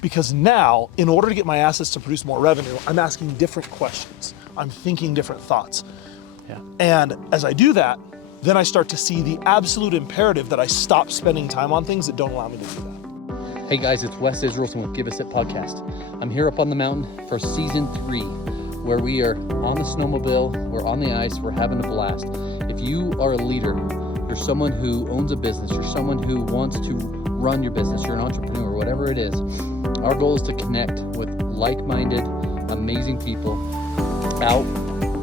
Because now, in order to get my assets to produce more revenue, I'm asking different questions. I'm thinking different thoughts. Yeah. And as I do that, then I start to see the absolute imperative that I stop spending time on things that don't allow me to do that. Hey guys, it's Wes Israelson with Give Us It Podcast. I'm here up on the mountain for season 3, where we are on the snowmobile, we're on the ice, we're having a blast. If you are a leader, you're someone who owns a business, you're someone who wants to run your business, you're an entrepreneur, whatever it is, our goal is to connect with like-minded, amazing people out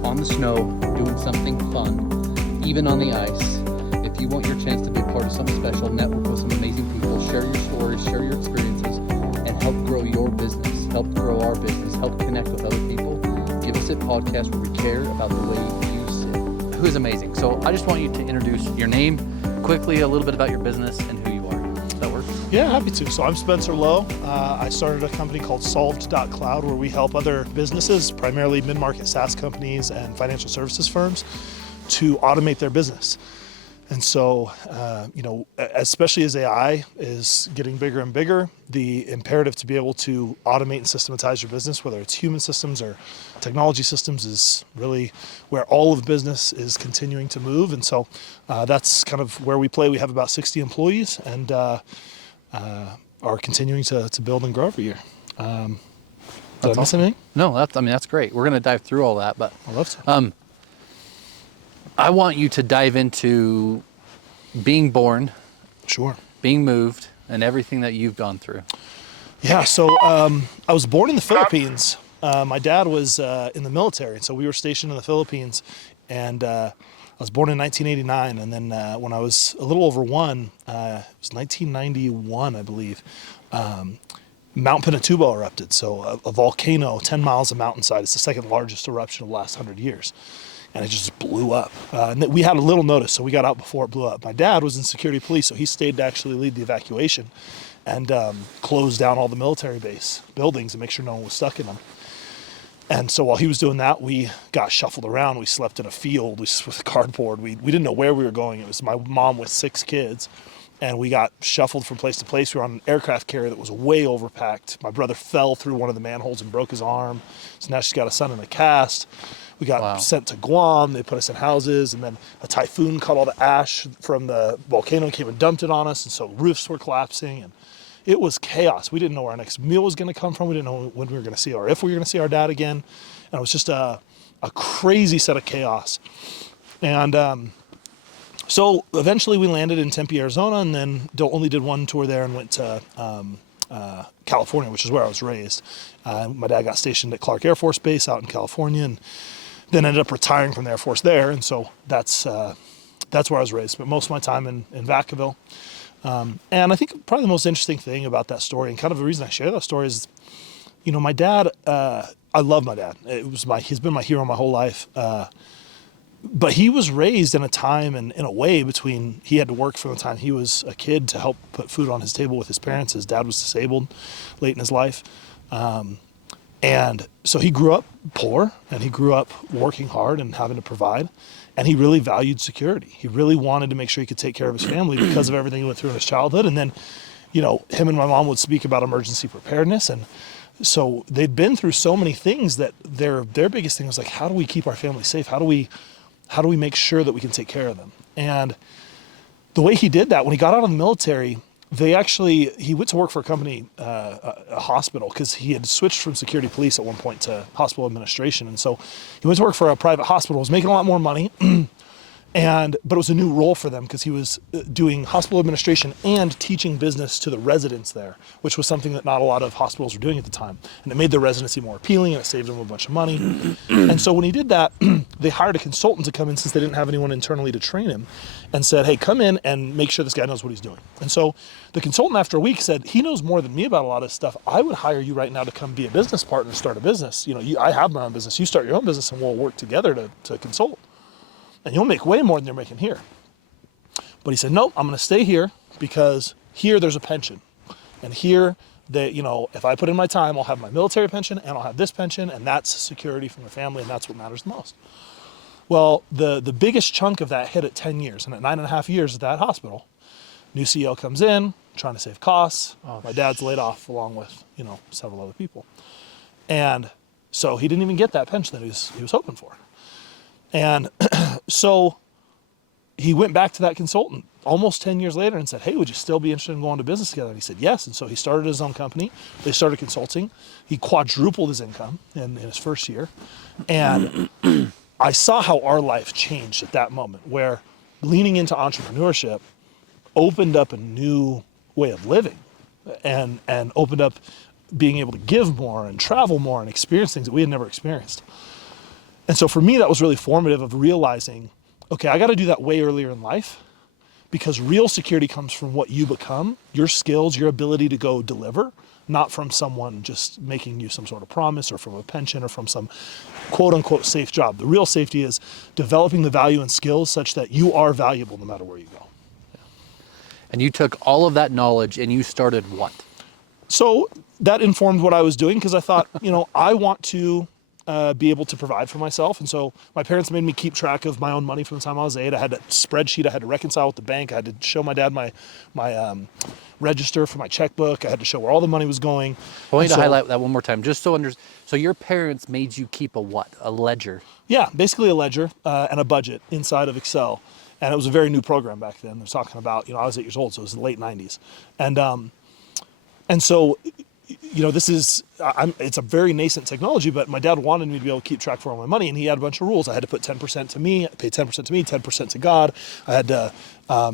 on the snow, doing something fun, even on the ice. If you want your chance to be a part of something special, network with some amazing people, share your stories, share your experiences, and help grow your business, help grow our business, help connect with other people, Give Us It Podcast, where we care about the way you sit. Who is amazing. So I just want you to introduce your name, quickly, a little bit about your business and who you are. Does that work? Yeah, happy to. So I'm Spencer Lowe. I started a company called Solved.cloud, where we help other businesses, primarily mid-market SaaS companies and financial services firms, to automate their business. And so, especially as AI is getting bigger and bigger, the imperative to be able to automate and systematize your business, whether it's human systems or technology systems, is really where all of business is continuing to move. And so that's kind of where we play. We have about 60 employees and are continuing to build and grow every year. Did I miss anything? No, that's great. We're going to dive through all that, but I'd love to. I want you to dive into being born, Sure. being moved, and everything that you've gone through. Yeah, so I was born in the Philippines. My dad was in the military, and so we were stationed in the Philippines. And I was born in 1989, and then when I was a little over 1, it was 1991, I believe, Mount Pinatubo erupted. So a volcano, 10 miles of mountainside. It's the second largest eruption of the last 100 years. And it just blew up. And we had a little notice, so we got out before it blew up. My dad was in security police, so he stayed to actually lead the evacuation and close down all the military base buildings and make sure no one was stuck in them. And so while he was doing that, we got shuffled around. We slept in a field with cardboard. We didn't know where we were going. It was my mom with 6 kids, and we got shuffled from place to place. We were on an aircraft carrier that was way overpacked. My brother fell through one of the manholes and broke his arm. So now she's got a son in a cast. We got sent to Guam. They put us in houses, and then a typhoon caught all the ash from the volcano, came and dumped it on us, and so roofs were collapsing, and it was chaos. We didn't know where our next meal was going to come from. We didn't know when we were going to see or if we were going to see our dad again, and it was just a crazy set of chaos. And so eventually we landed in Tempe, Arizona, and then only did one tour there and went to California, which is where I was raised. My dad got stationed at Clark Air Force Base out in California, and then ended up retiring from the Air Force there, and so that's where I was raised. Spent most of my time in Vacaville. And I think probably the most interesting thing about that story, and kind of the reason I share that story, is, my dad, I love my dad. He's been my hero my whole life. But he was raised in a time and in a way between, he had to work from the time he was a kid to help put food on his table with his parents. His dad was disabled late in his life. And so he grew up poor, and he grew up working hard and having to provide. And he really valued security. He really wanted to make sure he could take care of his family because of everything he went through in his childhood. And then, him and my mom would speak about emergency preparedness. And so they'd been through so many things that their biggest thing was like, how do we keep our family safe? How do we make sure that we can take care of them? And the way he did that, when he got out of the military, he went to work for a company, a hospital, because he had switched from security police at one point to hospital administration. And so he went to work for a private hospital, was making a lot more money, but it was a new role for them because he was doing hospital administration and teaching business to the residents there, which was something that not a lot of hospitals were doing at the time. And it made their residency more appealing, and it saved them a bunch of money. And so when he did that, they hired a consultant to come in, since they didn't have anyone internally to train him, and said, hey, come in and make sure this guy knows what he's doing. And so the consultant, after a week, said, he knows more than me about a lot of stuff. I would hire you right now to come be a business partner, start a business. I have my own business. You start your own business, and we'll work together to consult. And you'll make way more than you're making here. But he said, no, I'm going to stay here, because here there's a pension. And here, if I put in my time, I'll have my military pension and I'll have this pension, and that's security from the family, and that's what matters the most. Well, the biggest chunk of that hit at 10 years. And at 9.5 years at that hospital, New CEO comes in, trying to save costs. Oh, My dad's laid off along with, several other people. And so he didn't even get that pension that he was hoping for. And so he went back to that consultant almost 10 years later and said, hey, would you still be interested in going to business together? And he said, yes. And so he started his own company. They started consulting. He quadrupled his income in his first year. And I saw how our life changed at that moment, where leaning into entrepreneurship opened up a new way of living and opened up being able to give more and travel more and experience things that we had never experienced. And so for me, that was really formative of realizing, okay, I got to do that way earlier in life, because real security comes from what you become, your skills, your ability to go deliver, not from someone just making you some sort of promise or from a pension or from some quote unquote safe job. The real safety is developing the value and skills such that you are valuable no matter where you go. And you took all of that knowledge and you started what? So that informed what I was doing, because I thought, I want to be able to provide for myself. And so my parents made me keep track of my own money from the time I was 8. I had a spreadsheet I had to reconcile with the bank. I had to show my dad my register for my checkbook. I had to show where all the money was going. I want you to highlight that one more time, just so your parents made you keep a what? A ledger? Yeah, basically a ledger and a budget inside of Excel. And it was a very new program back then. They're talking about, I was 8 years old, so it was the late 90s. And so, it's a very nascent technology, but my dad wanted me to be able to keep track of all my money, and he had a bunch of rules. I had to put 10% to me, pay 10% to me, 10% to God. I had to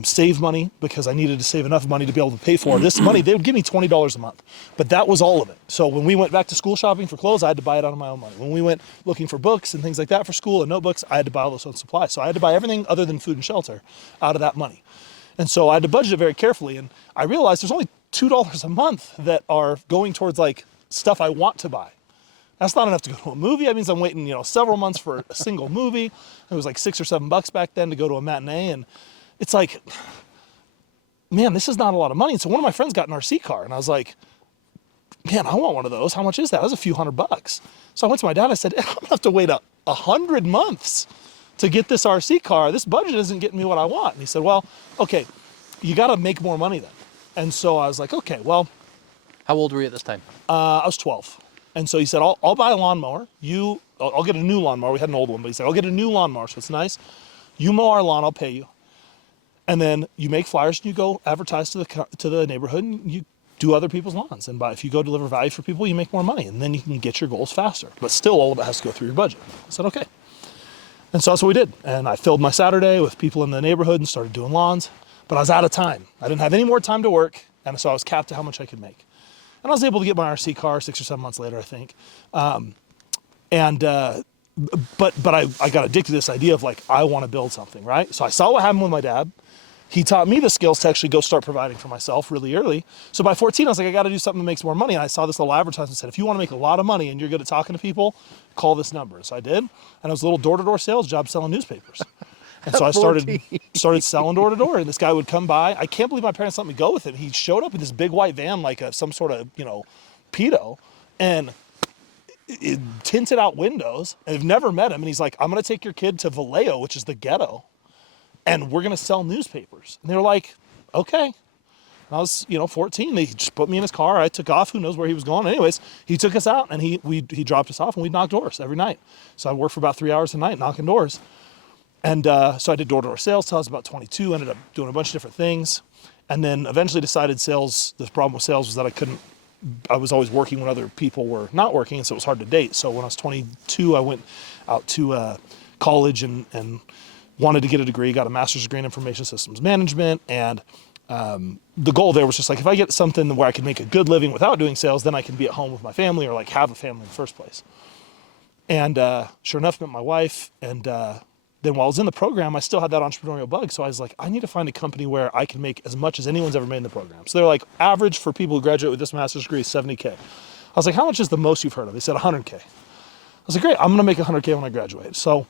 save money because I needed to save enough money to be able to pay for this money. They would give me $20 a month, but that was all of it. So when we went back to school shopping for clothes, I had to buy it out of my own money. When we went looking for books and things like that for school and notebooks, I had to buy all those own supplies. So I had to buy everything other than food and shelter out of that money. And so I had to budget it very carefully, and I realized there's only $2 a month that are going towards like stuff I want to buy. That's not enough to go to a movie. That means I'm waiting, several months for a single movie. It was like $6 or $7 back then to go to a matinee. And it's like, man, this is not a lot of money. And so one of my friends got an RC car, and I was like, man, I want one of those. How much is that? That was a few $100. So I went to my dad and I said, I'm gonna have to wait 100 months to get this RC car. This budget isn't getting me what I want. And he said, well, okay, you got to make more money then. And so I was like, okay, well. How old were you at this time? I was 12. And so he said, I'll buy a lawnmower. I'll get a new lawnmower. We had an old one, but he said, I'll get a new lawnmower, so it's nice. You mow our lawn, I'll pay you. And then you make flyers and you go advertise to the neighborhood, and you do other people's lawns. And if you go deliver value for people, you make more money, and then you can get your goals faster. But still, all of it has to go through your budget. I said, okay. And so that's what we did. And I filled my Saturday with people in the neighborhood and started doing lawns. But I was out of time. I didn't have any more time to work, and so I was capped to how much I could make. And I was able to get my RC car 6 or 7 months later, I think. But I got addicted to this idea of like, I want to build something, right? So I saw what happened with my dad. He taught me the skills to actually go start providing for myself really early. So by 14, I was like, I got to do something that makes more money. And I saw this little advertisement that said, if you want to make a lot of money and you're good at talking to people, call this number. So I did. And it was a little door-to-door sales job selling newspapers. And so I started selling door to door, and this guy would come by. I can't believe my parents let me go with him. He showed up in this big white van, like some sort of, pedo, and it tinted out windows. I've never met him. And he's like, I'm going to take your kid to Vallejo, which is the ghetto, and we're going to sell newspapers. And they were like, okay. And I was, 14. They just put me in his car. I took off. Who knows where he was going? Anyways, he took us out, and he dropped us off, and we'd knock doors every night. So I worked for about 3 hours a night knocking doors. And so I did door-to-door sales till I was about 22, ended up doing a bunch of different things, and then eventually decided the problem with sales was that I was always working when other people were not working, and so it was hard to date. So when I was 22, I went out to college and wanted to get a degree, got a master's degree in information systems management, and the goal there was just like, if I get something where I can make a good living without doing sales, then I can be at home with my family or like have a family in the first place. And sure enough, met my wife, and then while I was in the program, I still had that entrepreneurial bug. So I was like, I need to find a company where I can make as much as anyone's ever made in the program. So they're like, average for people who graduate with this master's degree is $70K. I was like, how much is the most you've heard of? They said $100K. I was like, great, I'm gonna make $100K when I graduate. So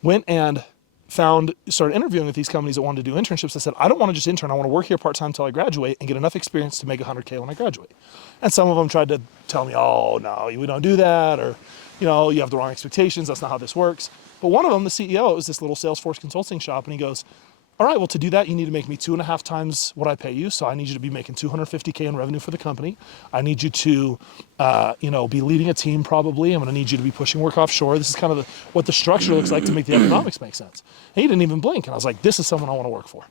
went and started interviewing with these companies that wanted to do internships. I said, I don't wanna just intern, I wanna work here part-time until I graduate and get enough experience to make $100K when I graduate. And some of them tried to tell me, oh no, we don't do that, or you have the wrong expectations, that's not how this works. But one of them, the CEO, it was this little Salesforce consulting shop, and he goes, all right, well, to do that, you need to make me 2.5 times what I pay you. So I need you to be making $250K in revenue for the company. I need you to, be leading a team probably. I'm going to need you to be pushing work offshore. This is kind of what the structure looks like to make the economics make sense. And he didn't even blink. And I was like, this is someone I want to work for.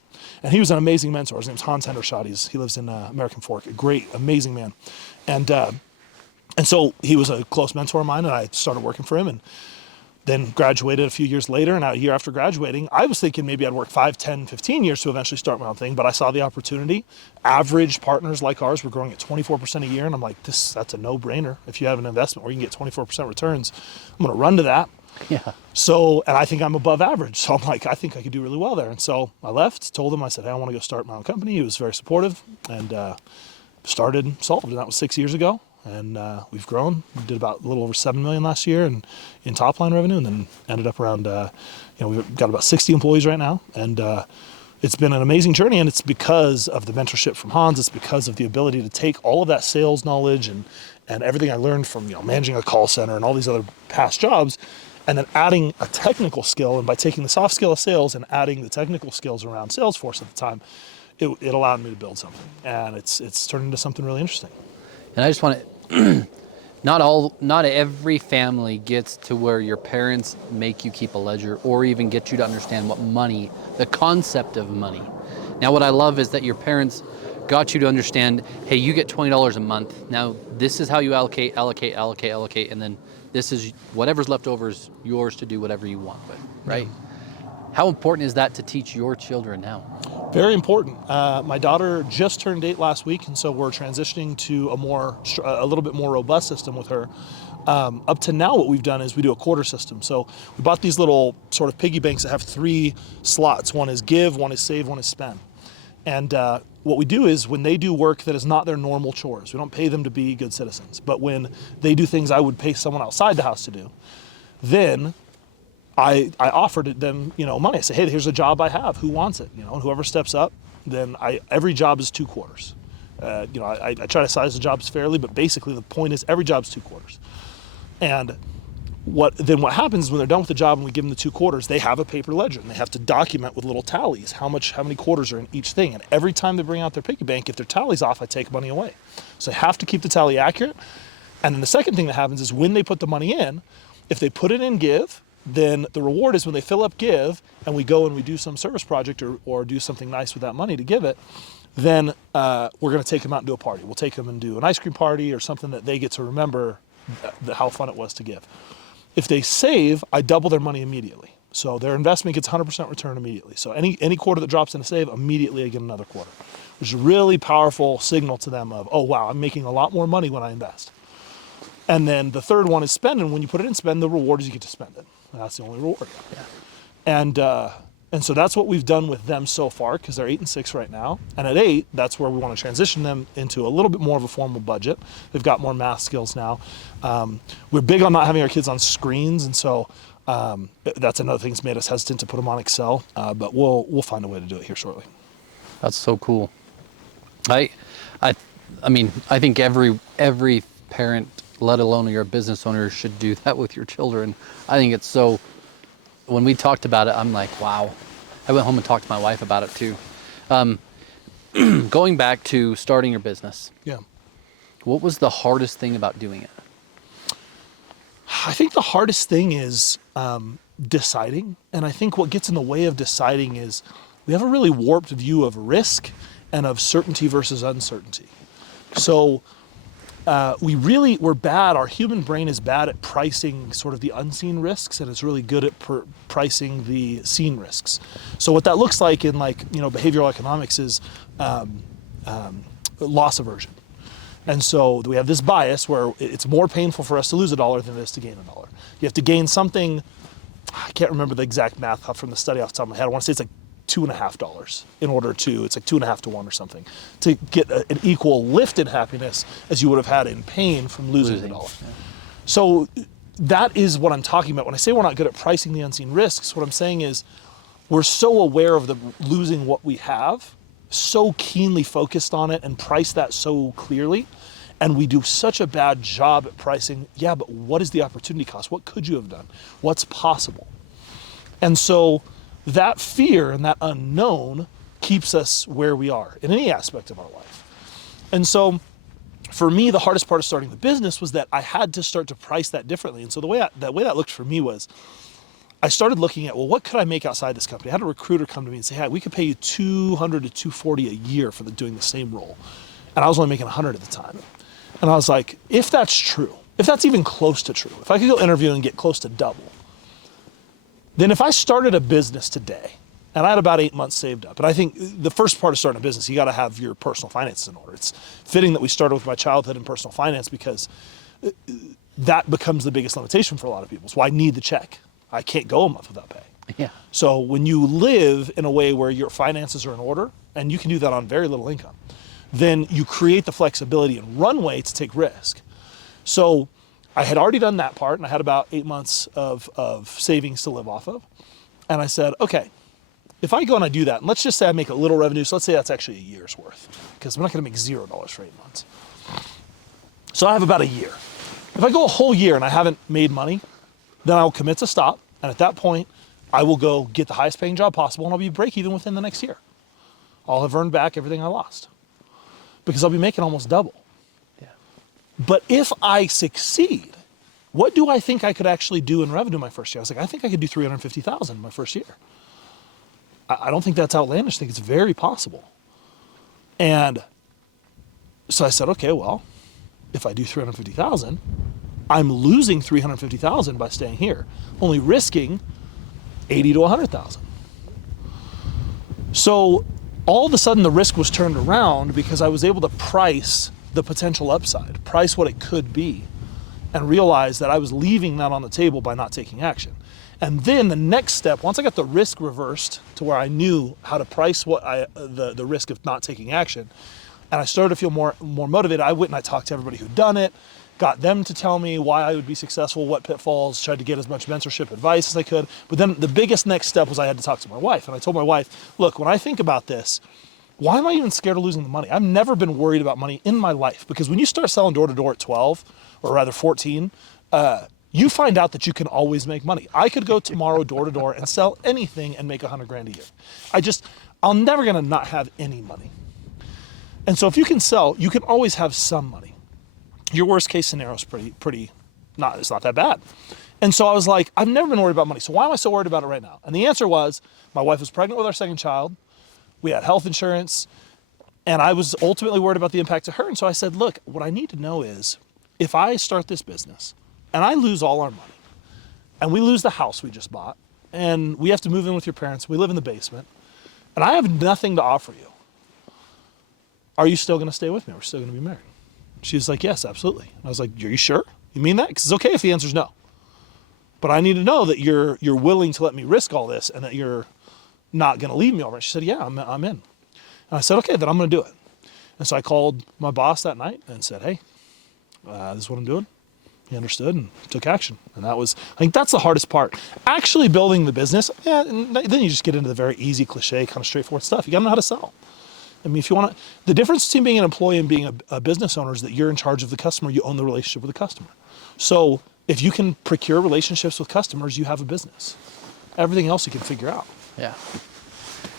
And he was an amazing mentor. His name's Hans Hendershot. He lives in American Fork. A great, amazing man. And so he was a close mentor of mine, and I started working for him, and then graduated a few years later. And a year after graduating, I was thinking maybe I'd work 5, 10, 15 years to eventually start my own thing, but I saw the opportunity. Average partners like ours were growing at 24% a year, and I'm like, that's a no-brainer. If you have an investment where you can get 24% returns, I'm going to run to that. Yeah. So, and I think I'm above average. So I'm like, I think I could do really well there. And so I left, told him, I said, hey, I want to go start my own company. He was very supportive, and started Solved, and that was 6 years ago. And we've grown. We did about a little over $7 million last year in top line revenue, and then ended up around, we've got about 60 employees right now. And it's been an amazing journey, and it's because of the mentorship from Hans. It's because of the ability to take all of that sales knowledge and everything I learned from managing a call center and all these other past jobs, and then adding a technical skill. And by taking the soft skill of sales and adding the technical skills around Salesforce at the time, it allowed me to build something. And it's turned into something really interesting. And I just want to, not every family gets to where your parents make you keep a ledger or even get you to understand what money, the concept of money. Now, what I love is that your parents got you to understand, hey, you get $20 a month. Now, this is how you allocate, and then this is whatever's left over is yours to do whatever you want with, right? Yeah. How important is that to teach your children now? Very important. My daughter just turned 8 last week, and so we're transitioning to a little bit more robust system with her. Up to now, what we've done is we do a quarter system. So we bought these little sort of piggy banks that have 3 slots. One is give, one is save, one is spend. And what we do is when they do work that is not their normal chores, we don't pay them to be good citizens, but when they do things I would pay someone outside the house to do, then I offered them, money. I said, hey, here's a job I have. Who wants it? And whoever steps up, then every job is 2 quarters. I try to size the jobs fairly, but basically the point is every job's 2 quarters. And what happens is when they're done with the job and we give them the 2 quarters, they have a paper ledger and they have to document with little tallies how many quarters are in each thing. And every time they bring out their piggy bank, if their tally's off, I take money away. So they have to keep the tally accurate. And then the second thing that happens is when they put the money in, if they put it in give, then the reward is when they fill up give and we go and we do some service project or do something nice with that money to give it, then we're going to take them out and do a party. We'll take them and do an ice cream party or something that they get to remember how fun it was to give. If they save, I double their money immediately. So their investment gets 100% return immediately. So any quarter that drops in a save, immediately I get another quarter, which is a really powerful signal to them of, oh, wow, I'm making a lot more money when I invest. And then the third one is spend. And when you put it in spend, the reward is you get to spend it. And that's the only reward. Yeah. And so that's what we've done with them so far, because they're 8 and 6 right now. And at 8, that's where we want to transition them into a little bit more of a formal budget. They've got more math skills now. We're big on not having our kids on screens, and so that's another thing that's made us hesitant to put them on Excel. But we'll find a way to do it here shortly. That's so cool. I mean, I think every parent, let alone your business owner, should do that with your children. I think it's so. When we talked about it, I'm like, wow. I went home and talked to my wife about it too. Going back to starting your business. Yeah. What was the hardest thing about doing it? I think the hardest thing is deciding. And I think what gets in the way of deciding is we have a really warped view of risk and of certainty versus uncertainty. So we're bad. Our human brain is bad at pricing sort of the unseen risks, and it's really good at pricing the seen risks. So what that looks like in behavioral economics is loss aversion. And so we have this bias where it's more painful for us to lose $1 than it is to gain $1. You have to gain something. I can't remember the exact math from the study off the top of my head. I want to say it's like $2.50 in order to, it's like 2.5 to 1 or something, to get an equal lift in happiness as you would have had in pain from losing $1. Yeah. So that is what I'm talking about. When I say we're not good at pricing the unseen risks, what I'm saying is we're so aware of the losing what we have, so keenly focused on it and price that so clearly. And we do such a bad job at pricing, yeah, but what is the opportunity cost? What could you have done? What's possible? And so that fear and that unknown keeps us where we are in any aspect of our life. And so for me, the hardest part of starting the business was that I had to start to price that differently. And so the way that looked for me was I started looking at, well, what could I make outside this company? I had a recruiter come to me and say, hey, we could pay you $200 to $240 a year for doing the same role. And I was only making $100 at the time. And I was like, if that's true, if that's even close to true, if I could go interview and get close to double, then if I started a business today, and I had about 8 months saved up, and I think the first part of starting a business, you got to have your personal finances in order. It's fitting that we started with my childhood and personal finance because that becomes the biggest limitation for a lot of people. So I need the check. I can't go a month without pay. Yeah. So when you live in a way where your finances are in order, and you can do that on very little income, then you create the flexibility and runway to take risk. So I had already done that part, and I had about 8 months of savings to live off of. And I said, okay, if I go and I do that, and let's just say I make a little revenue, so let's say that's actually a year's worth, because I'm not gonna make $0 for 8 months. So I have about a year. If I go a whole year and I haven't made money, then I'll commit to stop, and at that point, I will go get the highest paying job possible, and I'll be break even within the next year. I'll have earned back everything I lost, because I'll be making almost double. Yeah. But if I succeed, what do I think I could actually do in revenue my first year? I was like, I think I could do $350,000 my first year. I don't think that's outlandish. I think it's very possible. And so I said, okay, well, if I do $350,000, I'm losing $350,000 by staying here, only risking $80,000 to $100,000. So all of a sudden the risk was turned around because I was able to price the potential upside, price what it could be, and realize that I was leaving that on the table by not taking action. And then the next step, once I got the risk reversed to where I knew how to price the risk of not taking action, and I started to feel more motivated, I went and I talked to everybody who'd done it, got them to tell me why I would be successful, what pitfalls, tried to get as much mentorship advice as I could. But then the biggest next step was I had to talk to my wife. And I told my wife, look, when I think about this, why am I even scared of losing the money? I've never been worried about money in my life, because when you start selling door to door at 12, or rather 14, you find out that you can always make money. I could go tomorrow door to door and sell anything and make $100 grand a year. I'm never gonna not have any money. And so if you can sell, you can always have some money. Your worst case scenario is it's not that bad. And so I was like, I've never been worried about money. So why am I so worried about it right now? And the answer was, my wife was pregnant with our second child. We had health insurance, and I was ultimately worried about the impact to her. And so I said, look, what I need to know is, if I start this business and I lose all our money, and we lose the house we just bought, and we have to move in with your parents, we live in the basement, and I have nothing to offer you, are you still gonna stay with me? We're still gonna be married. She was like, yes, absolutely. And I was like, are you sure? You mean that? Because it's okay if the answer's no. But I need to know that you're willing to let me risk all this and that you're not gonna leave me over it. She said, yeah, I'm in. And I said, okay, then I'm gonna do it. And so I called my boss that night and said, hey, this is what I'm doing. He understood and took action. And I think that's the hardest part. Actually building the business, yeah, and then you just get into the very easy, cliche, kind of straightforward stuff. You gotta know how to sell. I mean, the difference between being an employee and being a business owner is that you're in charge of the customer, you own the relationship with the customer. So if you can procure relationships with customers, you have a business. Everything else you can figure out. Yeah.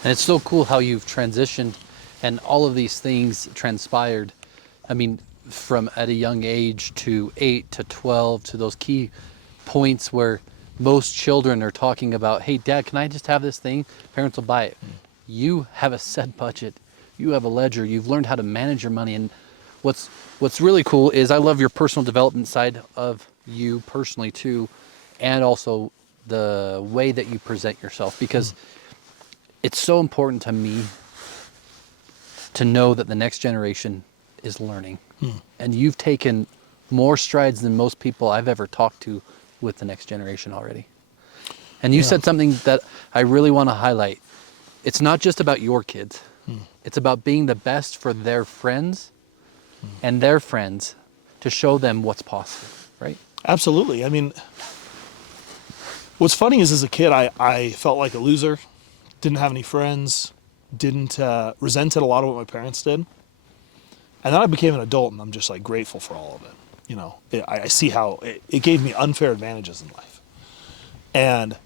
And it's so cool how you've transitioned and all of these things transpired. I mean, from at a young age to 8 to 12 to those key points where most children are talking about, hey, Dad, can I just have this thing? Parents will buy it. You have a set budget. You have a ledger. You've learned how to manage your money. And what's really cool is I love your personal development side of you personally too, and also the way that you present yourself, because it's so important to me to know that the next generation is learning. And you've taken more strides than most people I've ever talked to with the next generation already. And you said something that I really want to highlight. It's not just about your kids. It's about being the best for their friends and their friends to show them what's possible, right? Absolutely. I mean, what's funny is as a kid, I felt like a loser, didn't have any friends, resented a lot of what my parents did. And then I became an adult and I'm just like grateful for all of it. You know, I see how it gave me unfair advantages in life. And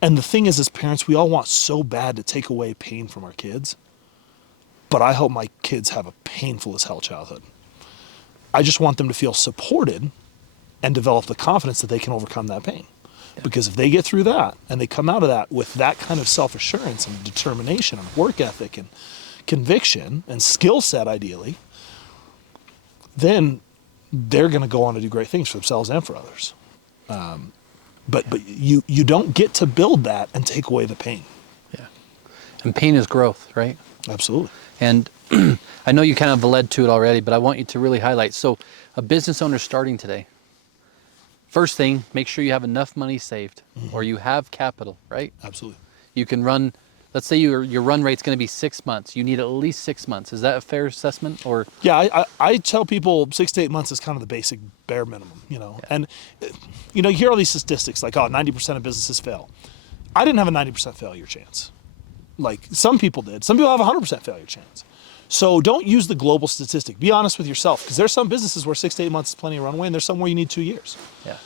And the thing is, as parents, we all want so bad to take away pain from our kids. But I hope my kids have a painful as hell childhood. I just want them to feel supported and develop the confidence that they can overcome that pain. Yeah. Because if they get through that and they come out of that with that kind of self-assurance and determination and work ethic and conviction and skill set, ideally, then they're going to go on to do great things for themselves and for others. But you don't get to build that and take away the pain. Yeah. And pain is growth, right? Absolutely. And I know you kind of led to it already, but I want you to really highlight. So a business owner starting today, first thing, make sure you have enough money saved or you have capital, right? Absolutely. You can run, let's say your run rate's going to be 6 months. You need at least 6 months. Is that a fair assessment? Or yeah, I tell people 6 to 8 months is kind of the basic bare minimum, you know. Yeah. And you know, you hear all these statistics like, oh, 90% of businesses fail. I didn't have a 90% failure chance. Like some people did. Some people have a 100% failure chance. So don't use the global statistic. Be honest with yourself, because there's some businesses where 6 to 8 months is plenty of runway, and there's some where you need 2 years. Yeah.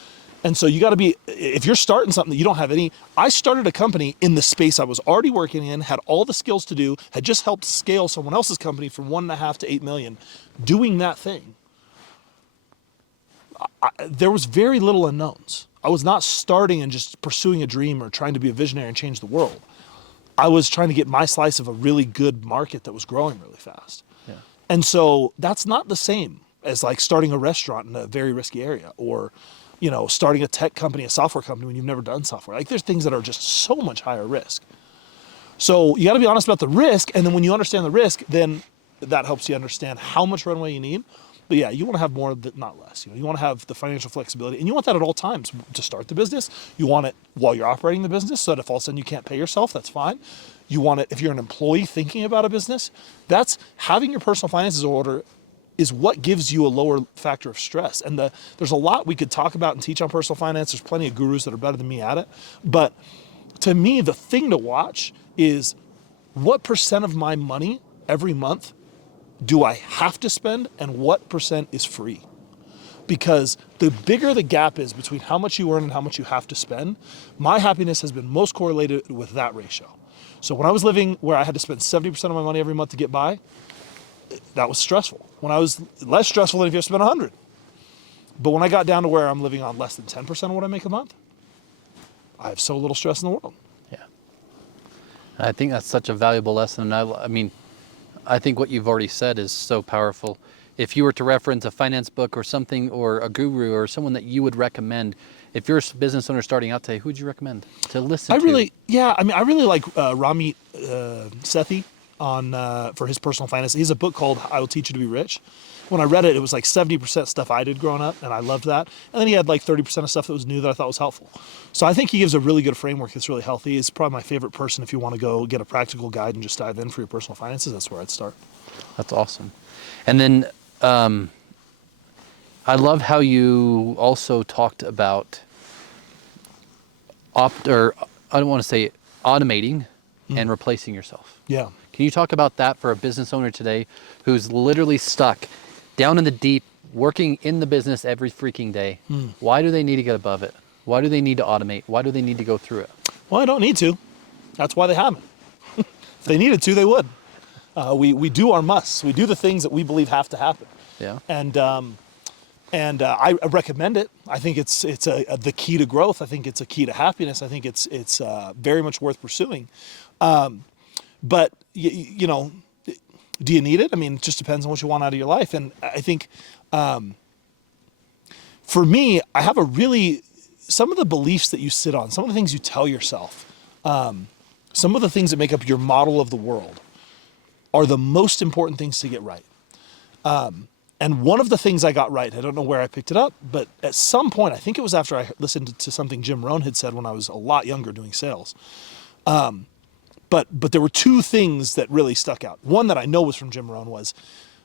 And so you got to be, if you're starting something that you don't have any, I started a company in the space I was already working in, had all the skills to do, had just helped scale someone else's company from 1.5 to 8 million, doing that thing. There was very little unknowns. I was not starting and just pursuing a dream or trying to be a visionary and change the world. I was trying to get my slice of a really good market that was growing really fast. Yeah. And so that's not the same as like starting a restaurant in a very risky area, or, you know, starting a tech company, a software company when you've never done software. Like there's things that are just so much higher risk. So you got to be honest about the risk. And then when you understand the risk, then that helps you understand how much runway you need. But yeah, you want to have more, not less. You know, you want to have the financial flexibility, and you want that at all times to start the business. You want it while you're operating the business, so that if all of a sudden you can't pay yourself, that's fine. You want it if you're an employee thinking about a business. That's having your personal finances in order is what gives you a lower factor of stress. And there's a lot we could talk about and teach on personal finance. There's plenty of gurus that are better than me at it. But to me, the thing to watch is what percent of my money every month do I have to spend and what percent is free? Because the bigger the gap is between how much you earn and how much you have to spend, my happiness has been most correlated with that ratio. So when I was living where I had to spend 70% of my money every month to get by, that was stressful. When I was less stressful than if you spent 100. But when I got down to where I'm living on less than 10% of what I make a month, I have so little stress in the world. Yeah. I think that's such a valuable lesson. I mean, I think what you've already said is so powerful. If you were to reference a finance book or something, or a guru or someone that you would recommend, if you're a business owner starting out today, who would you recommend to listen to? I really like Ramit Sethi for his personal finance. He has a book called I Will Teach You to Be Rich. When I read it, it was like 70% stuff I did growing up, and I loved that. And then he had like 30% of stuff that was new that I thought was helpful. So I think he gives a really good framework that's really healthy. He's probably my favorite person if you want to go get a practical guide and just dive in for your personal finances. That's where I'd start. That's awesome. And then I love how you also talked about I don't want to say automating and replacing yourself. Yeah. Can you talk about that for a business owner today who's literally stuck down in the deep, working in the business every freaking day? Why do they need to get above it? Why do they need to automate? Why do they need to go through it? Well, I don't need to. That's why they haven't. If they needed to, they would. We do our musts. We do the things that we believe have to happen. Yeah. And I recommend it. I think it's the key to growth. I think it's a key to happiness. I think it's very much worth pursuing. But you know, do you need it? I mean, it just depends on what you want out of your life. And I think for me, I have some of the beliefs that you sit on, some of the things you tell yourself, some of the things that make up your model of the world are the most important things to get right. And one of the things I got right, I don't know where I picked it up, but at some point, I think it was after I listened to something Jim Rohn had said when I was a lot younger doing sales. But there were two things that really stuck out. One that I know was from Jim Rohn was,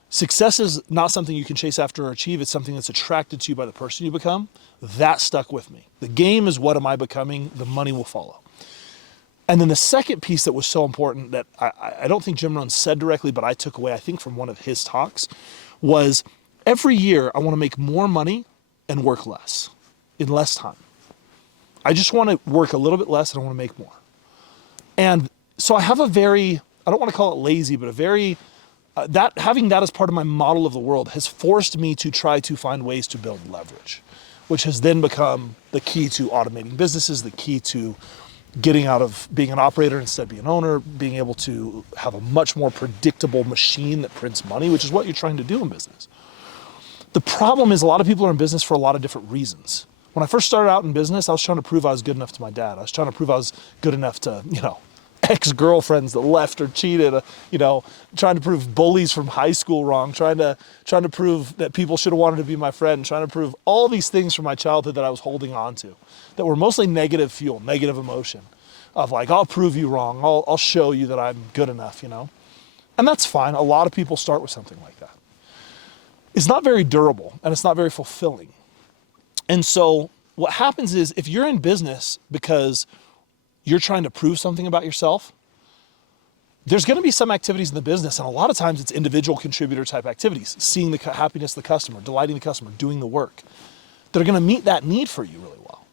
success is not something you can chase after or achieve. It's something that's attracted to you by the person you become. That stuck with me. The game is what am I becoming? The money will follow. And then the second piece that was so important that I don't think Jim Rohn said directly, but I took away, I think, from one of his talks, was every year I want to make more money and work less, in less time. I just want to work a little bit less and I want to make more. And so I have a very, I don't want to call it lazy, but a very, having that as part of my model of the world has forced me to try to find ways to build leverage, which has then become the key to automating businesses, the key to getting out of being an operator instead of being an owner, being able to have a much more predictable machine that prints money, which is what you're trying to do in business. The problem is a lot of people are in business for a lot of different reasons. When I first started out in business, I was trying to prove I was good enough to my dad. I was trying to prove I was good enough to, ex-girlfriends that left or cheated, trying to prove bullies from high school wrong, trying to prove that people should have wanted to be my friend, trying to prove all these things from my childhood that I was holding on to, that were mostly negative fuel, negative emotion, of like, I'll prove you wrong, I'll show you that I'm good enough, And that's fine. A lot of people start with something like that. It's not very durable and it's not very fulfilling. And so what happens is if you're in business because you're trying to prove something about yourself, there's going to be some activities in the business, and a lot of times it's individual contributor type activities, seeing the happiness of the customer, delighting the customer, doing the work, that are going to meet that need for you really well.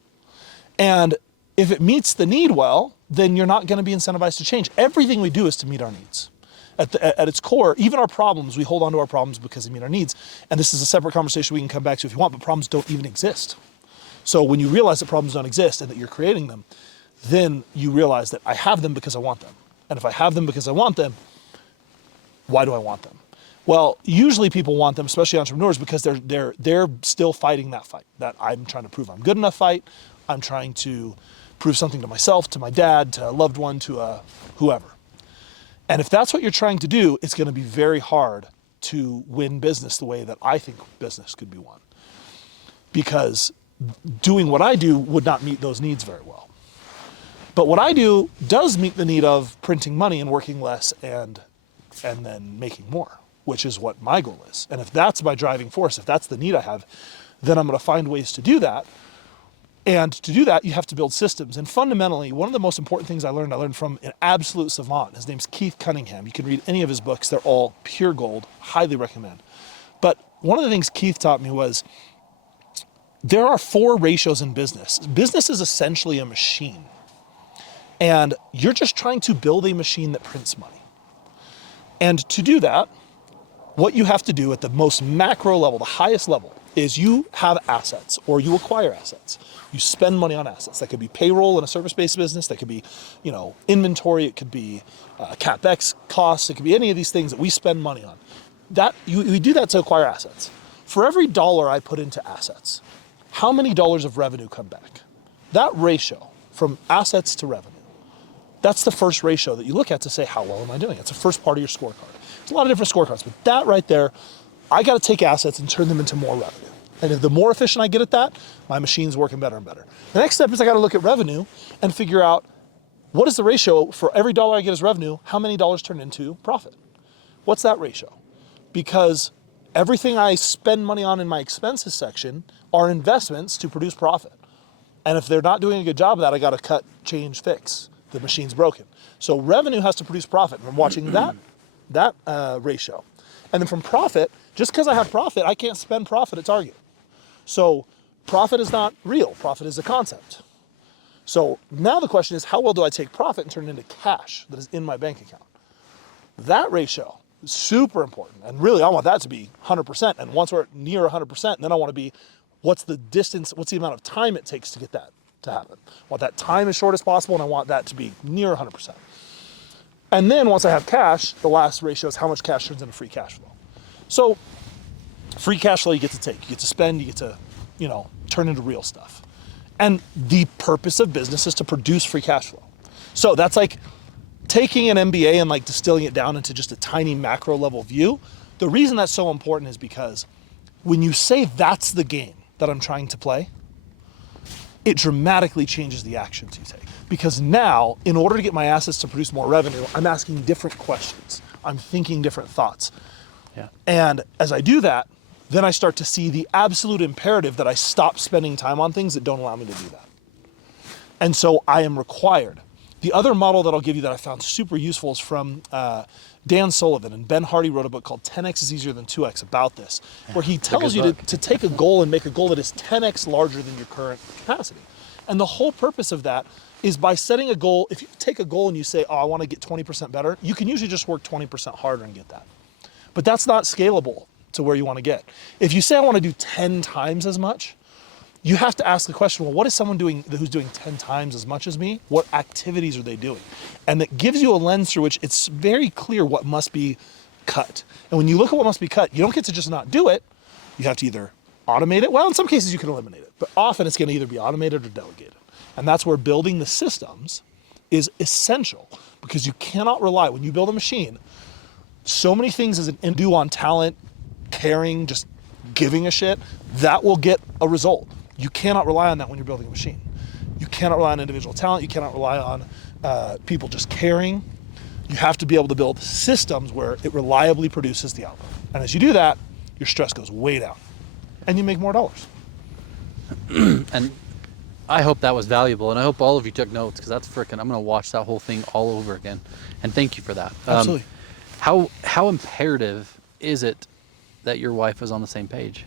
And if it meets the need well, then you're not going to be incentivized to change. Everything we do is to meet our needs. At its core, even our problems, we hold on to our problems because they meet our needs. And this is a separate conversation we can come back to if you want, but problems don't even exist. So when you realize that problems don't exist and that you're creating them, then you realize that I have them because I want them. And if I have them because I want them, why do I want them? Well, usually people want them, especially entrepreneurs, because they're still fighting that fight, that I'm trying to prove I'm good enough fight. I'm trying to prove something to myself, to my dad, to a loved one, to whoever. And if that's what you're trying to do, it's going to be very hard to win business the way that I think business could be won. Because doing what I do would not meet those needs very well. But what I do does meet the need of printing money and working less and then making more, which is what my goal is. And if that's my driving force, if that's the need I have, then I'm going to find ways to do that. And to do that, you have to build systems. And fundamentally, one of the most important things I learned from an absolute savant. His name's Keith Cunningham. You can read any of his books. They're all pure gold. Highly recommend. But one of the things Keith taught me was there are 4 ratios in business. Business is essentially a machine. And you're just trying to build a machine that prints money. And to do that, what you have to do at the most macro level, the highest level, is you have assets or you acquire assets. You spend money on assets. That could be payroll in a service-based business. That could be, inventory. It could be CapEx costs. It could be any of these things that we spend money on. We do that to acquire assets. For every dollar I put into assets, how many dollars of revenue come back? That ratio from assets to revenue. That's the first ratio that you look at to say, how well am I doing? It's the first part of your scorecard. There's a lot of different scorecards, but that right there, I got to take assets and turn them into more revenue. And if the more efficient I get at that, my machine's working better and better. The next step is I got to look at revenue and figure out what is the ratio for every dollar I get as revenue, how many dollars turn into profit? What's that ratio? Because everything I spend money on in my expenses section are investments to produce profit. And if they're not doing a good job of that, I got to cut, change, fix. The machine's broken. So revenue has to produce profit. And I'm watching that ratio. And then from profit, just because I have profit, I can't spend profit at Target. So profit is not real. Profit is a concept. So now the question is, how well do I take profit and turn it into cash that is in my bank account? That ratio is super important. And really, I want that to be 100%. And once we're near 100%, then I want to be, what's the distance, what's the amount of time it takes to get that to happen? I want that time as short as possible, and I want that to be near 100%. And then once I have cash, the last ratio is how much cash turns into free cash flow. So free cash flow you get to take, you get to spend, you get to, turn into real stuff. And the purpose of business is to produce free cash flow. So that's like taking an MBA and like distilling it down into just a tiny macro level view. The reason that's so important is because when you say that's the game that I'm trying to play, it dramatically changes the actions you take. Because now, in order to get my assets to produce more revenue, I'm asking different questions. I'm thinking different thoughts. Yeah. And as I do that, then I start to see the absolute imperative that I stop spending time on things that don't allow me to do that. And so I am required. The other model that I'll give you that I found super useful is from Dan Sullivan, and Ben Hardy wrote a book called 10x is easier than 2x about this, where he tells you to take a goal and make a goal that is 10x larger than your current capacity. And the whole purpose of that is by setting a goal. If you take a goal and you say, oh, I want to get 20% better, you can usually just work 20% harder and get that. But that's not scalable to where you want to get. If you say I want to do 10 times as much, you have to ask the question, well, what is someone doing who's doing 10 times as much as me? What activities are they doing? And that gives you a lens through which it's very clear what must be cut. And when you look at what must be cut, you don't get to just not do it. You have to either automate it. Well, in some cases you can eliminate it, but often it's going to either be automated or delegated. And that's where building the systems is essential, because you cannot rely, when you build a machine, so many things as an do on talent, caring, just giving a shit, that will get a result. You cannot rely on that when you're building a machine. You cannot rely on individual talent. You cannot rely on people just caring. You have to be able to build systems where it reliably produces the output. And as you do that, your stress goes way down and you make more dollars. And I hope that was valuable, and I hope all of you took notes, because that's frickin', I'm going to watch that whole thing all over again. And thank you for that. Absolutely. How imperative is it that your wife is on the same page?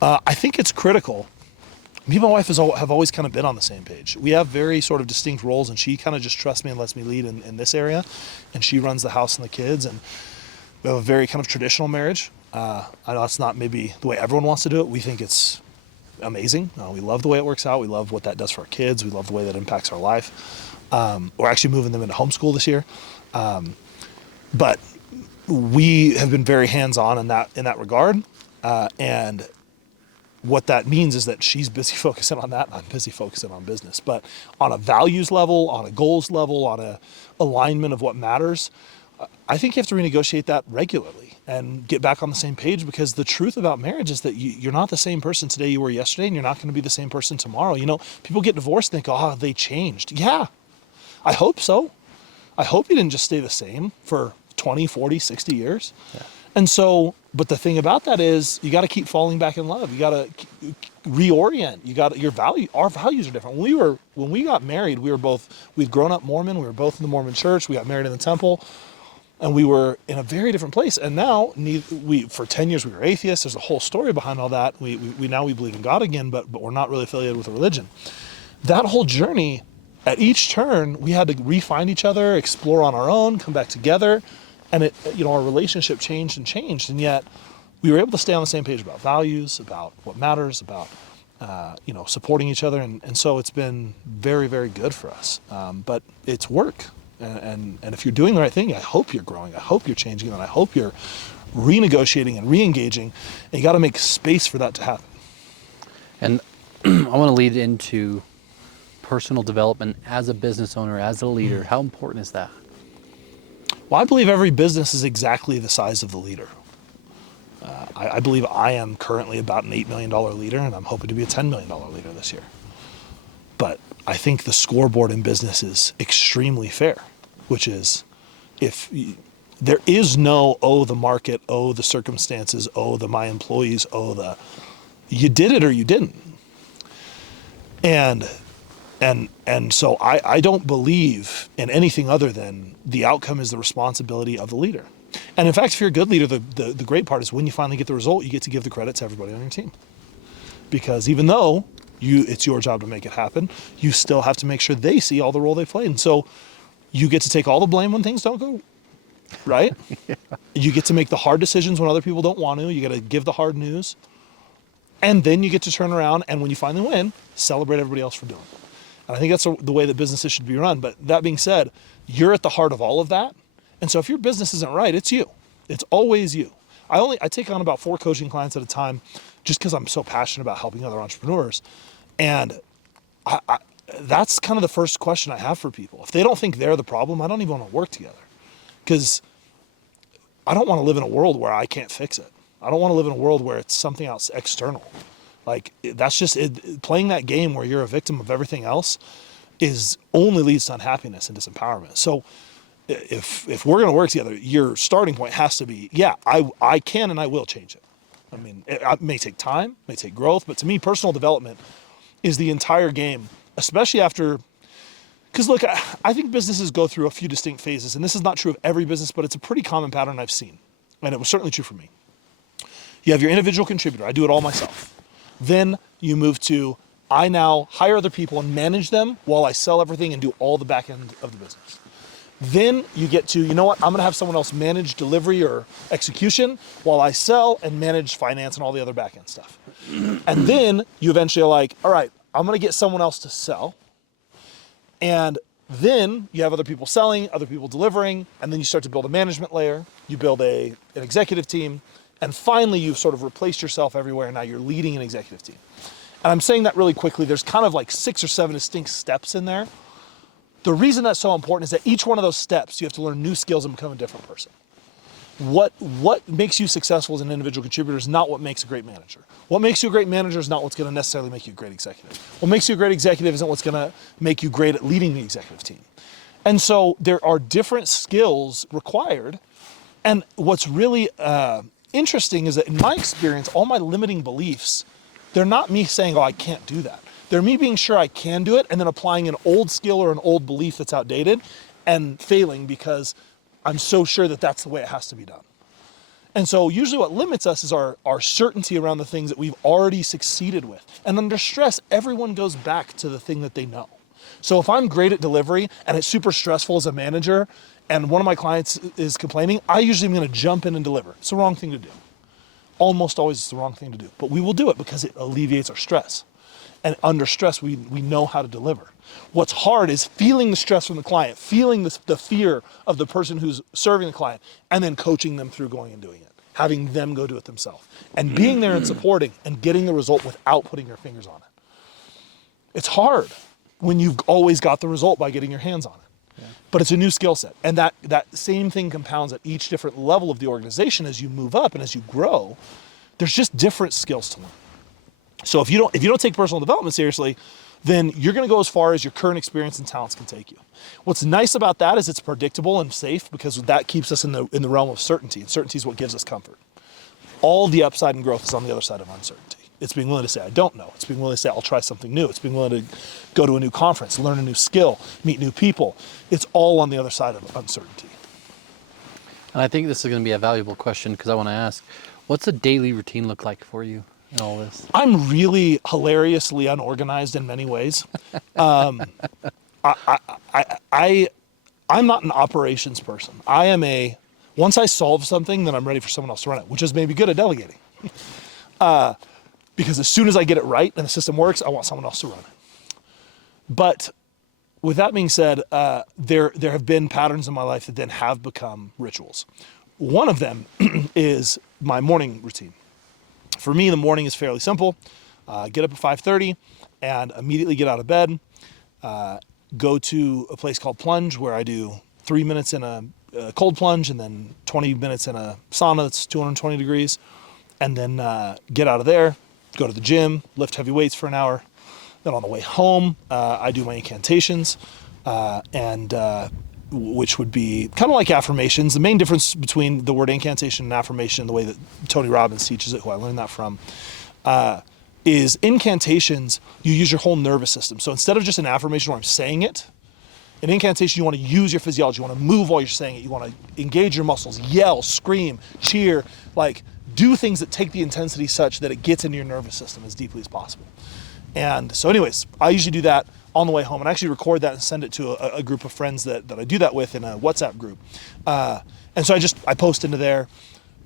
I think it's critical. Me and my wife have always kind of been on the same page. We have very sort of distinct roles, and she kind of just trusts me and lets me lead in this area, and she runs the house and the kids, and we have a very kind of traditional marriage. I know it's not maybe the way everyone wants to do it. We think it's amazing. We love the way it works out. We love what that does for our kids. We love the way that impacts our life. We're actually moving them into homeschool this year. But we have been very hands-on in that regard. And what that means is that she's busy focusing on that, and I'm busy focusing on business. But on a values level, on a goals level, on a alignment of what matters, I think you have to renegotiate that regularly and get back on the same page, because the truth about marriage is that you're not the same person today you were yesterday, and you're not going to be the same person tomorrow. You know, people get divorced and think, oh, they changed. Yeah, I hope so. I hope you didn't just stay the same for 20, 40, 60 years. Yeah. And so, but the thing about that is you got to keep falling back in love. You got to reorient. Our values are different. When we got married, we'd grown up Mormon. We were both in the Mormon church. We got married in the temple, and we were in a very different place. And now for 10 years, we were atheists. There's a whole story behind all that. We believe in God again, but we're not really affiliated with a religion. That whole journey, at each turn, we had to re-find each other, explore on our own, come back together. And our relationship changed, and yet we were able to stay on the same page about values, about what matters, about supporting each other, and so it's been very, very good for us. But it's work, and if you're doing the right thing, I hope you're growing, I hope you're changing, and I hope you're renegotiating and re-engaging. And you got to make space for that to happen. And I want to lead into personal development as a business owner, as a leader. How important is that? Well, I believe every business is exactly the size of the leader. I believe I am currently about an $8 million leader, and I'm hoping to be a $10 million leader this year. But I think the scoreboard in business is extremely fair, which is there is no, the market, the circumstances, my employees, you did it or you didn't. And so I don't believe in anything other than the outcome is the responsibility of the leader. And in fact, if you're a good leader, the great part is when you finally get the result, you get to give the credit to everybody on your team. Because even though it's your job to make it happen, you still have to make sure they see all the role they played. And so you get to take all the blame when things don't go right. Yeah. You get to make the hard decisions when other people don't want to. You got to give the hard news. And then you get to turn around, and when you finally win, celebrate everybody else for doing it. And I think that's the way that businesses should be run. But that being said, you're at the heart of all of that. And so if your business isn't right, it's you. It's always you. I take on about 4 coaching clients at a time just because I'm so passionate about helping other entrepreneurs. And that's kind of the first question I have for people. If they don't think they're the problem, I don't even want to work together. Because I don't want to live in a world where I can't fix it. I don't want to live in a world where it's something else external. Like, that's just it. Playing that game where you're a victim of everything else only leads to unhappiness and disempowerment. So if we're going to work together, your starting point has to be, I can and I will change it. I mean, it may take time, may take growth, but to me, personal development is the entire game, especially after, because look, I think businesses go through a few distinct phases, and this is not true of every business, but it's a pretty common pattern I've seen, and it was certainly true for me. You have your individual contributor. I do it all myself. Then you move to, I now hire other people and manage them while I sell everything and do all the back end of the business. Then you get to, you know what, I'm gonna have someone else manage delivery or execution while I sell and manage finance and all the other back end stuff. And then you eventually are like, all right, I'm gonna get someone else to sell. And then you have other people selling, other people delivering, and then you start to build a management layer, you build an executive team, and finally you've sort of replaced yourself everywhere, and now you're leading an executive team. And I'm saying that really quickly, there's kind of like 6 or 7 distinct steps in there. The reason that's so important is that each one of those steps, you have to learn new skills and become a different person. What makes you successful as an individual contributor is not what makes a great manager. What makes you a great manager is not what's going to necessarily make you a great executive. What makes you a great executive isn't what's going to make you great at leading the executive team. And so there are different skills required. And what's really interesting is that in my experience, all my limiting beliefs, they're not me saying, oh, I can't do that. They're me being sure I can do it and then applying an old skill or an old belief that's outdated and failing because I'm so sure that that's the way it has to be done. And so usually what limits us is our certainty around the things that we've already succeeded with. And under stress, everyone goes back to the thing that they know. So if I'm great at delivery and it's super stressful as a manager and one of my clients is complaining, I usually am going to jump in and deliver. It's the wrong thing to do. Almost always it's the wrong thing to do. But we will do it because it alleviates our stress. And under stress, we know how to deliver. What's hard is feeling the stress from the client, feeling the fear of the person who's serving the client, and then coaching them through going and doing it, having them go do it themselves, and being there and supporting and getting the result without putting your fingers on it. It's hard when you've always got the result by getting your hands on it. Yeah. But it's a new skill set. And that same thing compounds at each different level of the organization as you move up and as you grow. There's just different skills to learn. So if you don't take personal development seriously, then you're going to go as far as your current experience and talents can take you. What's nice about that is it's predictable and safe because that keeps us in the realm of certainty, and certainty is what gives us comfort. All the upside and growth is on the other side of uncertainty. It's being willing to say, I don't know. It's being willing to say, I'll try something new. It's being willing to go to a new conference, learn a new skill, meet new people. It's all on the other side of uncertainty. And I think this is going to be a valuable question because I want to ask, what's a daily routine look like for you in all this? I'm really hilariously unorganized in many ways. I'm not an operations person. Once I solve something, then I'm ready for someone else to run it, which is maybe good at delegating. Because as soon as I get it right and the system works, I want someone else to run it. But with that being said, there have been patterns in my life that then have become rituals. One of them is my morning routine. For me, the morning is fairly simple. Get up at 5:30 and immediately get out of bed. Go to a place called Plunge where I do 3 minutes in a cold plunge and then 20 minutes in a sauna that's 220 degrees. And then get out of there, go to the gym, lift heavy weights for an hour. Then on the way home, I do my incantations, which would be kind of like affirmations. The main difference between the word incantation and affirmation, the way that Tony Robbins teaches it, who I learned that from, is incantations, you use your whole nervous system. So instead of just an affirmation where I'm saying it, in incantation, you want to use your physiology. You want to move while you're saying it. You want to engage your muscles, yell, scream, cheer, do things that take the intensity such that it gets into your nervous system as deeply as possible. And so anyways, I usually do that on the way home and actually record that and send it to a group of friends that I do that with in a WhatsApp group. And so I post into there.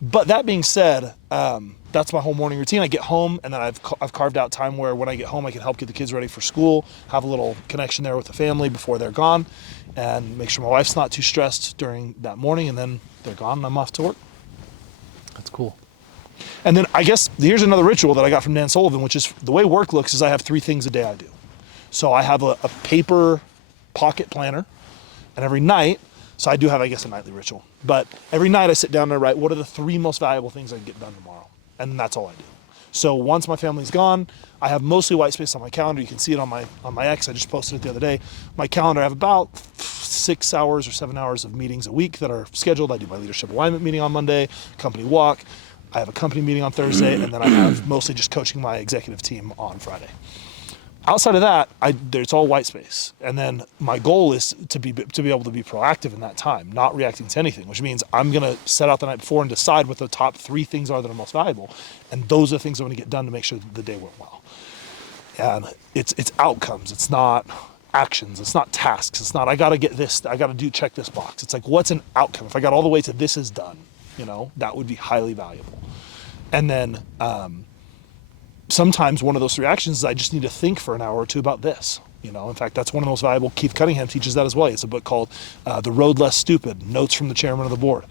But that being said, that's my whole morning routine. I get home and then I've carved out time where when I get home, I can help get the kids ready for school, have a little connection there with the family before they're gone, and make sure my wife's not too stressed during that morning, and then they're gone and I'm off to work. That's cool. And then I guess here's another ritual that I got from Dan Sullivan, which is the way work looks is I have 3 things a day I do. So I have a paper pocket planner, and every night, so I do have, I guess, a nightly ritual, but every night I sit down and I write, what are the 3 most valuable things I can get done tomorrow? And that's all I do. So once my family's gone, I have mostly white space on my calendar. You can see it on my X. I just posted it the other day. My calendar, I have about 6 hours or 7 hours of meetings a week that are scheduled. I do my leadership alignment meeting on Monday, company walk. I have a company meeting on Thursday, and then I have mostly just coaching my executive team on Friday. Outside of that, it's all white space. And then my goal is to be able to be proactive in that time, not reacting to anything, which means I'm going to set out the night before and decide what the top 3 things are that are most valuable. And those are the things I'm going to get done to make sure that the day went well. And it's outcomes. It's not actions. It's not tasks. It's not, I got to get this, I got to check this box. It's like, what's an outcome? If I got all the way to this is done, that would be highly valuable. And then sometimes one of those 3 actions is I just need to think for an hour or 2 about this. In fact, that's one of the most valuable. Keith Cunningham teaches that as well. It's a book called The Road Less Stupid, Notes from the Chairman of the Board.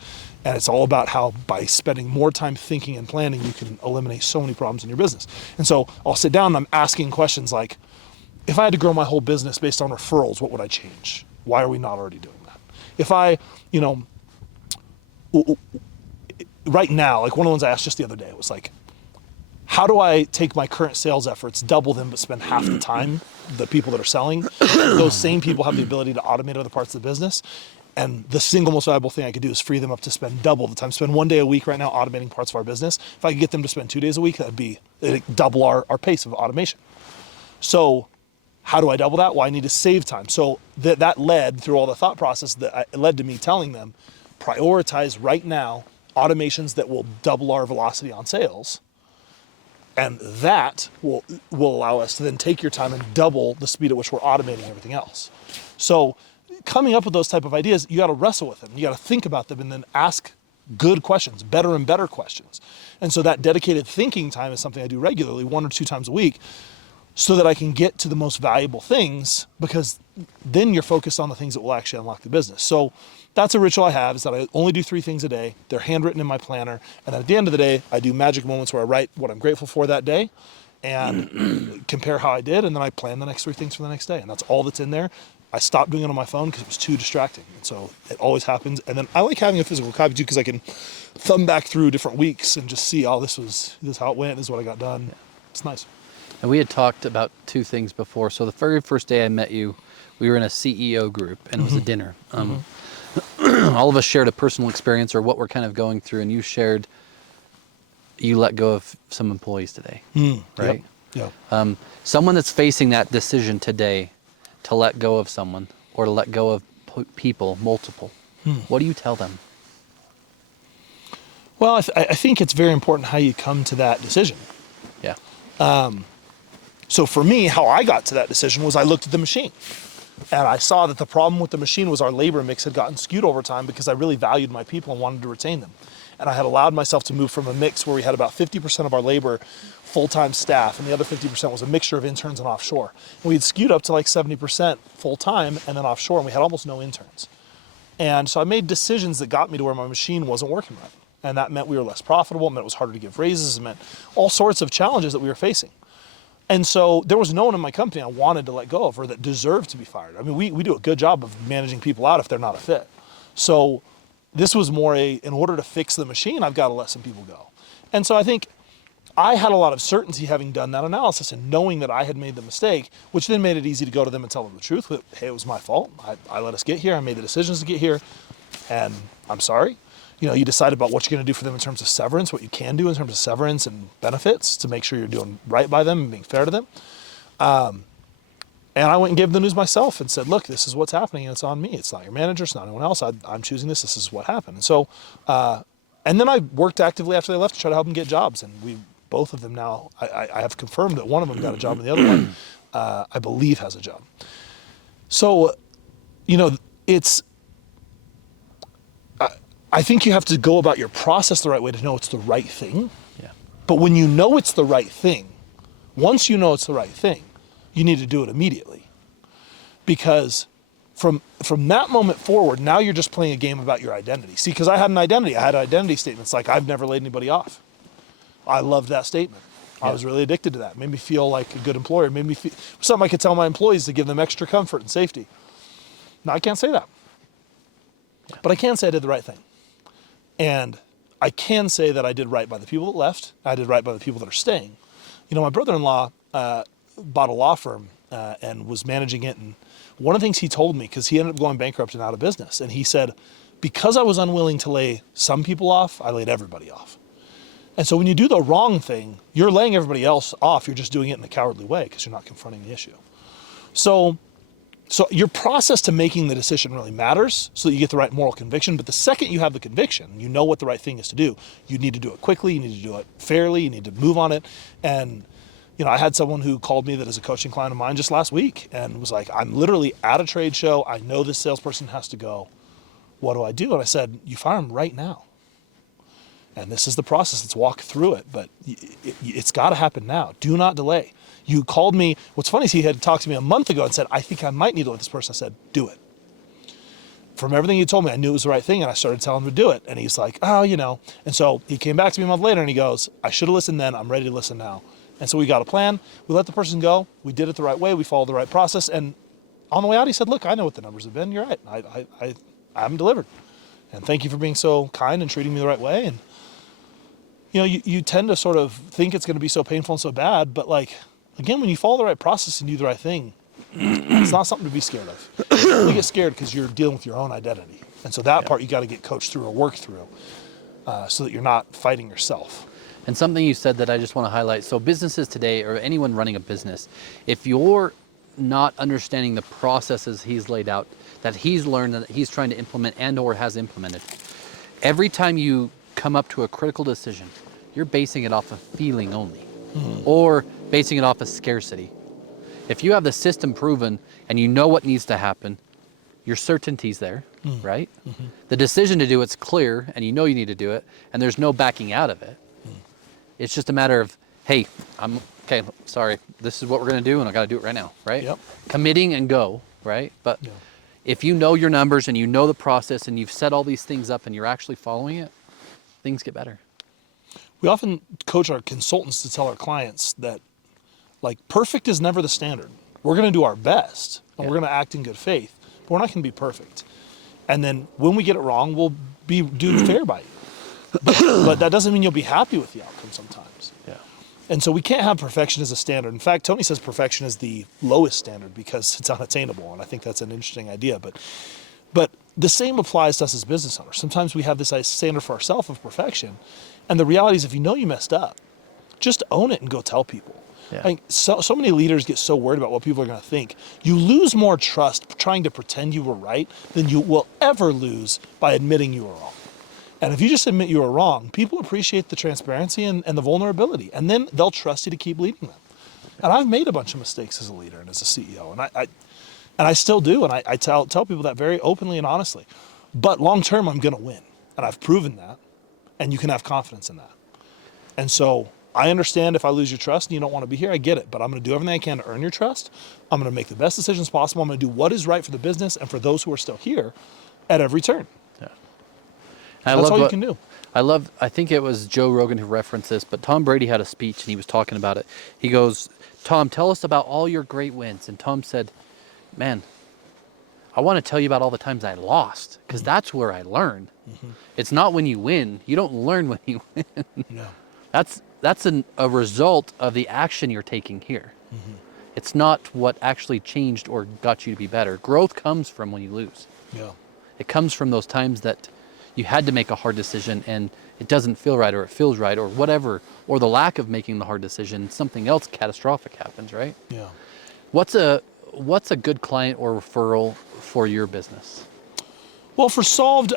And it's all about how by spending more time thinking and planning, you can eliminate so many problems in your business. And so I'll sit down and I'm asking questions like, if I had to grow my whole business based on referrals, what would I change? Why are we not already doing that? If I, right now, like one of the ones I asked just the other day was like, how do I take my current sales efforts, double them, but spend half the time, the people that are selling, those same people have the ability to automate other parts of the business. And the single most valuable thing I could do is free them up to spend double the time. Spend 1 day a week right now automating parts of our business. If I could get them to spend 2 days a week, it'd double our pace of automation. So how do I double that? Well, I need to save time. So that led through all the thought process it led to me telling them, prioritize right now automations that will double our velocity on sales. And that will allow us to then take your time and double the speed at which we're automating everything else. So coming up with those type of ideas, you got to wrestle with them. You got to think about them and then ask good questions, better and better questions. And so that dedicated thinking time is something I do regularly, 1 or 2 times a week, so that I can get to the most valuable things, because then you're focused on the things that will actually unlock the business. So that's a ritual I have, is that I only do 3 things a day. They're handwritten in my planner. And then at the end of the day, I do magic moments where I write what I'm grateful for that day and compare how I did. And then I plan the next 3 things for the next day. And that's all that's in there. I stopped doing it on my phone because it was too distracting. And so it always happens. And then I like having a physical copy too, because I can thumb back through different weeks and just see, this is how it went. This is what I got done. It's nice. And we had talked about 2 things before. So the very first day I met you, we were in a CEO group, and it was a dinner. All of us shared a personal experience or what we're kind of going through, and you shared you let go of some employees today, right? Yeah. Someone that's facing that decision today to let go of someone or to let go of people, multiple, what do you tell them? Well, I think it's very important how you come to that decision. Yeah. So for me, how I got to that decision was I looked at the machine. And I saw that the problem with the machine was our labor mix had gotten skewed over time, because I really valued my people and wanted to retain them. And I had allowed myself to move from a mix where we had about 50% of our labor full-time staff, and the other 50% was a mixture of interns and offshore. And we had skewed up to like 70% full-time and then offshore, and we had almost no interns. And so I made decisions that got me to where my machine wasn't working right. And that meant we were less profitable, it meant it was harder to give raises, it meant all sorts of challenges that we were facing. And so there was no one in my company I wanted to let go of or that deserved to be fired. I mean, we do a good job of managing people out if they're not a fit. So this was more in order to fix the machine, I've got to let some people go. And so I think I had a lot of certainty having done that analysis and knowing that I had made the mistake, which then made it easy to go to them and tell them the truth. Hey, it was my fault. I let us get here. I made the decisions to get here, and I'm sorry. You decide about what you're going to do for them in terms of severance, what you can do in terms of severance and benefits to make sure you're doing right by them and being fair to them. And I went and gave them the news myself and said, look, this is what's happening, and it's on me. It's not your manager. It's not anyone else. I'm choosing this. This is what happened. And so, and then I worked actively after they left to try to help them get jobs. And both of them now, I have confirmed that one of them got a job and the other one, I believe, has a job. So, I think you have to go about your process the right way to know it's the right thing. Yeah. But when you know it's the right thing, once you know it's the right thing, you need to do it immediately. Because from that moment forward, now you're just playing a game about your identity. See, because I had an identity. I had identity statements like, I've never laid anybody off. I loved that statement. Yeah. I was really addicted to that. It made me feel like a good employer. It made me feel something I could tell my employees to give them extra comfort and safety. Now, I can't say that. Yeah. But I can say I did the right thing. And I can say that I did right by the people that left. I did right by the people that are staying. My brother-in-law bought a law firm and was managing it. And one of the things he told me, because he ended up going bankrupt and out of business, and he said, because I was unwilling to lay some people off, I laid everybody off. And so when you do the wrong thing, you're laying everybody else off. You're just doing it in a cowardly way because you're not confronting the issue. So your process to making the decision really matters so that you get the right moral conviction. But the second you have the conviction, you know what the right thing is to do, you need to do it quickly, you need to do it fairly, you need to move on it. And I had someone who called me that is a coaching client of mine just last week and was like, I'm literally at a trade show. I know this salesperson has to go. What do I do? And I said, you fire him right now. And this is the process. Let's walk through it. But it's got to happen now. Do not delay. You called me. What's funny is he had talked to me a month ago and said, I think I might need to let this person. I said, do it. From everything he told me, I knew it was the right thing, and I started telling him to do it. And he's like, oh, And so he came back to me a month later, and he goes, I should have listened then. I'm ready to listen now. And so we got a plan. We let the person go. We did it the right way. We followed the right process. And on the way out, he said, look, I know what the numbers have been. You're right. I haven't delivered. And thank you for being so kind and treating me the right way. And, you tend to sort of think it's going to be so painful and so bad. But, again, when you follow the right process and do the right thing, it's not something to be scared of. You get scared because you're dealing with your own identity. And so that part you got to get coached through or work through so that you're not fighting yourself. And something you said that I just want to highlight. So businesses today, or anyone running a business, if you're not understanding the processes he's laid out, that he's learned, that he's trying to implement and or has implemented, every time you come up to a critical decision, you're basing it off of feeling only, or basing it off of scarcity. If you have the system proven and you know what needs to happen, your certainty's there, right? The decision to do it's clear, and you know you need to do it, and there's no backing out of it. It's just a matter of, hey, sorry, this is what we're going to do, and I got to do it right now, right? Yep. Committing and go, right? But if you know your numbers and you know the process and you've set all these things up and you're actually following it, things get better. We often coach our consultants to tell our clients that, perfect is never the standard. We're going to do our best, and we're going to act in good faith, but we're not going to be perfect. And then when we get it wrong, we'll do fair by you. But that doesn't mean you'll be happy with the outcome sometimes. Yeah. And so we can't have perfection as a standard. In fact, Tony says perfection is the lowest standard because it's unattainable, and I think that's an interesting idea. But the same applies to us as business owners. Sometimes we have this standard for ourselves of perfection, and the reality is if you know you messed up, just own it and go tell people. Yeah. So many leaders get so worried about what people are going to think. You lose more trust trying to pretend you were right than you will ever lose by admitting you were wrong. And if you just admit you were wrong, people appreciate the transparency and the vulnerability, and then they'll trust you to keep leading them. And I've made a bunch of mistakes as a leader and as a CEO, and I still do, and I tell people that very openly and honestly. But long term, I'm going to win, and I've proven that, and you can have confidence in that. And so I understand if I lose your trust and you don't want to be here, I get it, but I'm going to do everything I can to earn your trust. I'm going to make the best decisions possible. I'm going to do what is right for the business and for those who are still here at every turn. Yeah. That's all you can do. I think it was Joe Rogan who referenced this, but Tom Brady had a speech and he was talking about it. He goes, Tom, tell us about all your great wins. And Tom said, man, I want to tell you about all the times I lost, because that's where I learned. It's not when you win. You don't learn when you win. No. That's a result of the action you're taking here. It's not what actually changed or got you to be better. Growth comes from when you lose. Yeah. It comes from those times that you had to make a hard decision and it doesn't feel right, or it feels right, or whatever, or the lack of making the hard decision, something else catastrophic happens, right? Yeah. What's a good client or referral for your business? Well, for Solved,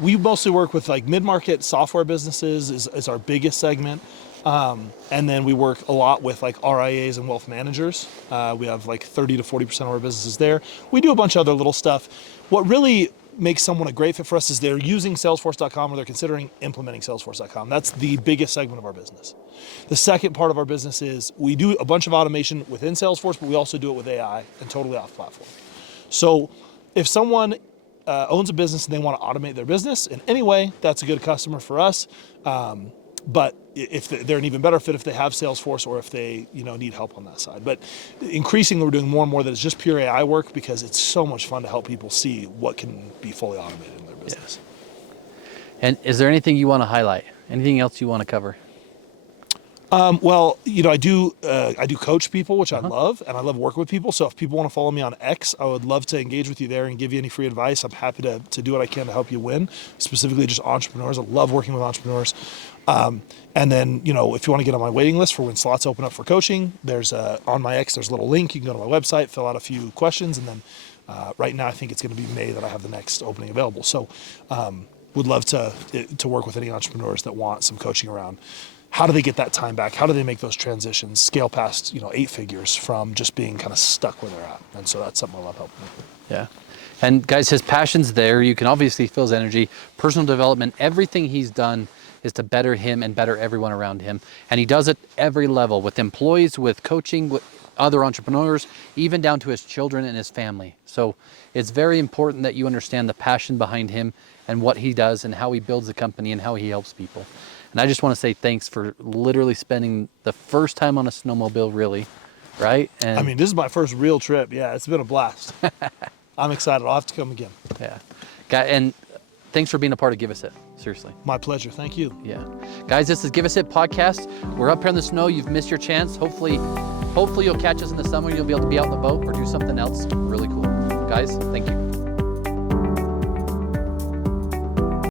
we mostly work with mid-market software businesses is our biggest segment. And then we work a lot with RIAs and wealth managers. We have 30 to 40% of our businesses there. We do a bunch of other little stuff. What really makes someone a great fit for us is they're using Salesforce.com or they're considering implementing Salesforce.com. That's the biggest segment of our business. The second part of our business is we do a bunch of automation within Salesforce, but we also do it with AI and totally off platform. So if someone owns a business and they want to automate their business in any way, that's a good customer for us. But if they're an even better fit if they have Salesforce or if they need help on that side. But increasingly, we're doing more and more that is just pure AI work because it's so much fun to help people see what can be fully automated in their business. Yeah. And is there anything you want to highlight? Anything else you want to cover? Well, I do coach people, which I love, and I love working with people. So if people want to follow me on X, I would love to engage with you there and give you any free advice. I'm happy to do what I can to help you win, specifically just entrepreneurs. I love working with entrepreneurs. And then, if you want to get on my waiting list for when slots open up for coaching, there's on my X, there's a little link. You can go to my website, fill out a few questions, and then right now I think it's going to be May that I have the next opening available. So would love to work with any entrepreneurs that want some coaching around how do they get that time back? How do they make those transitions, scale past, 8 figures from just being kind of stuck where they're at? And so that's something I love helping with. Yeah. And guys, his passion's there. You can obviously feel his energy, personal development, everything he's done is to better him and better everyone around him. And he does it every level, with employees, with coaching, with other entrepreneurs, even down to his children and his family. So it's very important that you understand the passion behind him and what he does and how he builds the company and how he helps people. And I just want to say thanks for literally spending the first time on a snowmobile, really, right? And I mean, this is my first real trip. Yeah, it's been a blast. I'm excited. I'll have to come again. Yeah. And thanks for being a part of Give Us It. Seriously. My pleasure. Thank you. Yeah. Guys, this is Give Us It podcast. We're up here in the snow. You've missed your chance. Hopefully you'll catch us in the summer. You'll be able to be out in the boat or do something else really cool. Guys, thank you.